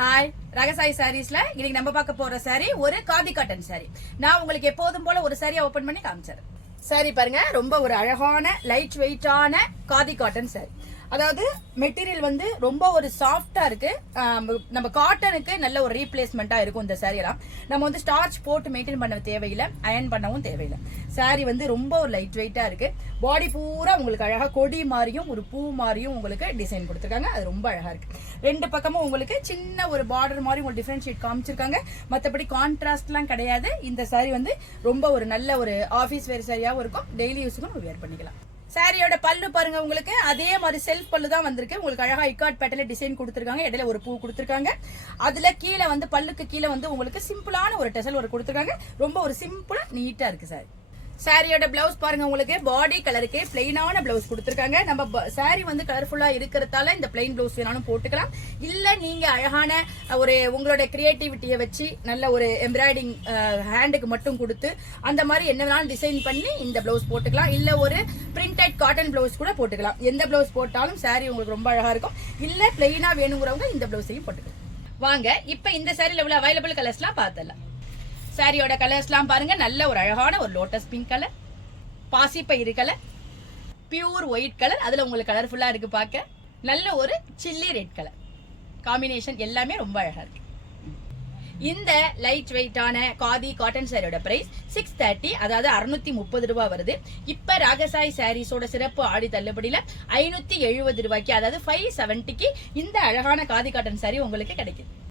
Hi, ரகசாய் சாரீஸ்ல இன்னைக்கு நம்ம பார்க்க போற சாரி ஒரு காதி காட்டன் சாரி. நான் உங்களுக்கு எப்போதும் போல ஒரு சாரியை ஓபன் பண்ணி காமிச்சேன். சாரி பாருங்க, ரொம்ப ஒரு அழகான லைட் வெயிட்டான காதி காட்டன் சாரி. அதாவது மெட்டீரியல் வந்து ரொம்ப ஒரு சாஃப்டா இருக்கு. நம்ம காட்டனுக்கு நல்ல ஒரு ரீப்ளேஸ்மெண்டா இருக்கும் இந்த சாரி எல்லாம். நம்ம வந்து ஸ்டார்ச் போட்டு மெயின்டைன் பண்ண தேவையில்லை, அயன் பண்ணவும் தேவையில்லை. சாரி வந்து ரொம்ப ஒரு லைட் வெயிட்டா இருக்கு. பாடி பூரா உங்களுக்கு அழகா கொடி மாதிரியும் ஒரு பூ மாதிரியும் உங்களுக்கு டிசைன் கொடுத்துருக்காங்க. அது ரொம்ப அழகா இருக்கு. ரெண்டு பக்கமும் உங்களுக்கு சின்ன ஒரு பார்டர் மாதிரி உங்களுக்கு டிஃபரன்ஷியேட் காமிச்சிருக்காங்க. மற்றபடி கான்ட்ராஸ்ட்லாம் கிடையாது. இந்த சாரி வந்து ரொம்ப ஒரு நல்ல ஒரு ஆஃபீஸ் வேர் சாரியாகவும் இருக்கும். டெய்லி யூஸுக்கும் நம்ம வேர் பண்ணிக்கலாம். சாரியோட பல்லு பாருங்க, உங்களுக்கு அதே மாதிரி செல்ஃப் பல்லு தான் வந்திருக்கு. உங்களுக்கு அழகா இக்காட் பேட்டர்ல டிசைன் கொடுத்துருக்காங்க. இடையில ஒரு பூ கொடுத்துருக்காங்க. அதுல கீழே வந்து பல்லுக்கு கீழே வந்து உங்களுக்கு சிம்பிளான ஒரு டெசல் ஒரு கொடுத்துருக்காங்க. ரொம்ப ஒரு சிம்பிளா நீட்டா இருக்கு சாரி. சாரியோட பிளவுஸ் பாருங்க, உங்களுக்கு பாடி கலருக்கு பிளெயினான பிளவுஸ் கொடுத்துருக்காங்க. நம்ம சாரி வந்து கலர்ஃபுல்லா இருக்கிறதால இந்த பிளெயின் பிளவுஸ் வேணாலும் போட்டுக்கலாம். இல்ல நீங்க அழகான ஒரு உங்களோட கிரியேட்டிவிட்டியை வச்சு நல்ல ஒரு எம்ப்ராய்டிங் ஹேண்டுக்கு மட்டும் கொடுத்து அந்த மாதிரி என்ன வேணாலும் டிசைன் பண்ணி இந்த பிளவுஸ் போட்டுக்கலாம். இல்ல ஒரு பிரிண்டட் காட்டன் பிளவுஸ் கூட போட்டுக்கலாம். எந்த பிளவுஸ் போட்டாலும் சாரி உங்களுக்கு ரொம்ப அழகா இருக்கும். இல்ல பிளெயினா வேணுங்கிறவங்க இந்த பிளவுஸையும் போட்டுக்கலாம். வாங்க இப்ப இந்த சாரியில உள்ள அவைலபிள் கலர்ஸ்லாம் பார்த்தலாம். சாரியோட கலர்ஸ்லாம் பாருங்க, நல்ல ஒரு அழகான ஒரு லோட்டஸ் பிங்க் கலர், பாசிப்பயிறு கலர், பியூர் ஒயிட் கலர், அதுல உங்களுக்கு கலர்ஃபுல்லா இருக்கு பார்க்க. நல்ல ஒரு சில்லி ரெட் கலர் காம்பினேஷன், எல்லாமே ரொம்ப அழகா இருக்கு. இந்த லைட் வெயிட்டான காதி காட்டன் சாரியோட பிரைஸ் 630, அதாவது 630 ரூபாய் வருது. இப்ப ராகசாய் சாரீஸோட சிறப்பு ஆடி தள்ளுபடியில 570 ரூபாய்க்கு, அதாவது 570க்கு இந்த அழகான காதி காட்டன் சாரி உங்களுக்கு கிடைக்குது.